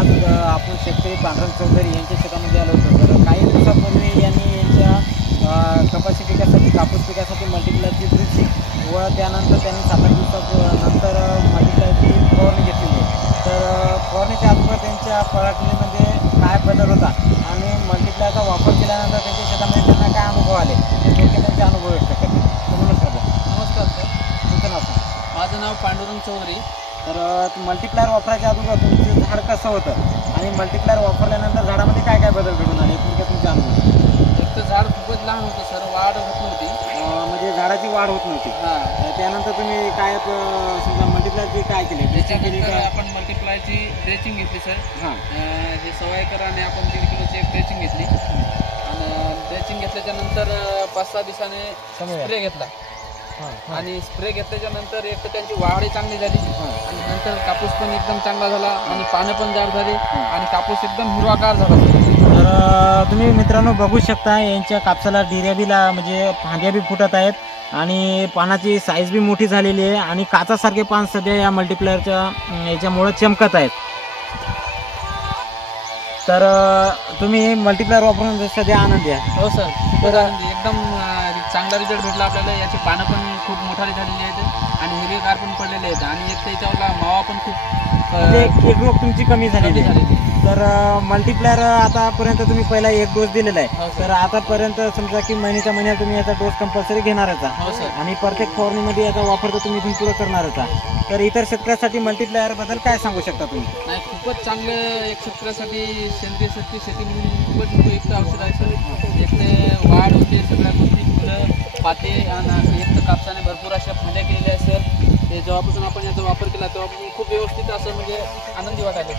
आज आपण शेतकरी पांडुरंग चौधरी यांच्या शेतामध्ये आलो होतो. तर काही दिवसापूर्वी यांनी यांच्या कपाशी पिकासाठी कापूस पिकासाठी मल्टीप्लायरची ड्रिचिंग व त्यानंतर त्यांनी 7-8 दिवसानंतर मल्टीप्लायरची फवारणी घेतलेली आहे. तर फवारणीच्या अगोदर त्यांच्या पराठीमध्ये काय बदल होता आणि मल्टीप्लायरचा वापर केल्यानंतर त्यांच्या शेतामध्ये त्यांना काय अनुभव आले ते थोडक्यात त्यांचे अनुभव व्यक्त करते. तर नमस्कार भाऊ. नमस्कार सर, तुमचं नाव सांगा. माझं नाव पांडुरंग चौधरी. तर मल्टीप्लायर वापरायच्या अगोदर तुमचं झाड कसं होतं आणि मल्टीप्लायर वापरल्यानंतर झाडामध्ये काय काय बदल घडून आले तुमच्या तुमच्या अनुभव? एक तर झाड खूपच लहान होतं सर, वाढ होत नव्हती. म्हणजे झाडाची वाढ होत नव्हती. हां, त्यानंतर तुम्ही काय समजा मल्टीप्लायरची काय केली? त्याच्यानंतर आपण मल्टीप्लायची ड्रेचिंग घेतली सर. हां हे 1.5 एकराने आपण 1.5 किलोची एक ड्रेचिंग घेतली आणि ड्रेचिंग घेतल्याच्यानंतर 5-6 दिवसाने स्प्रे घेतला आणि स्प्रे घेतल्याच्यानंतर एक तर त्यांची वाढही चांगली झाली आणि नंतर कापूस पण एकदम चांगला झाला आणि पानं पण जाड झाली आणि कापूस एकदम हिरवागार झाला. तर तुम्ही मित्रांनो बघू शकता यांच्या कापसाला डिऱ्या बी म्हणजे फांद्या बी फुटत आहेत आणि पानाची साईज बी मोठी झालेली आहे आणि काचासारखे पान सध्या या मल्टीप्लायरच्या याच्यामुळं चमकत आहेत. तर तुम्ही मल्टीप्लायर वापरून सध्या आनंदी आहे? हो सर, खूपच आनंदी, एकदम चांगला रिझल्ट भेटला आपल्याला. याची पानं पण खूप मोठाली झालेली आहेत आणि हिरवेगार पण पडलेले आहेत आणि एक त्याच्यावरला मावा पण खूप एक रोग तुमची कमी झालेली आहे. तर मल्टीप्लायर आतापर्यंत तुम्ही पहिला एक डोस दिलेला आहे. तर आतापर्यंत समजा की महिन्याच्या महिन्यात तुम्ही याचा डोस कंपल्सरी घेणारच आहे. हो सर. आणि प्रत्येक फवारणीमध्ये याचा वापर तर तुम्ही इथून पुढे करणारच आहे. तर इतर शेतकऱ्यासाठी मल्टीप्लायर बद्दल काय सांगू शकता तुम्ही? नाही, खूपच चांगलं एक शेतकऱ्यासाठी सेंद्रिय शेती म्हणून खूपच उपयुक्त औषध आहे सर. एक ते वाढ होते, सगळ्या गोष्टी फुलं पाते आणि एक तर कापसाने भरपूर अशा फांद्या केलेल्या आहेत सर. ते जेव्हापासून आपण याचा वापर केला तेव्हापासून खूप व्यवस्थित असं म्हणजे आनंदी वाटायला.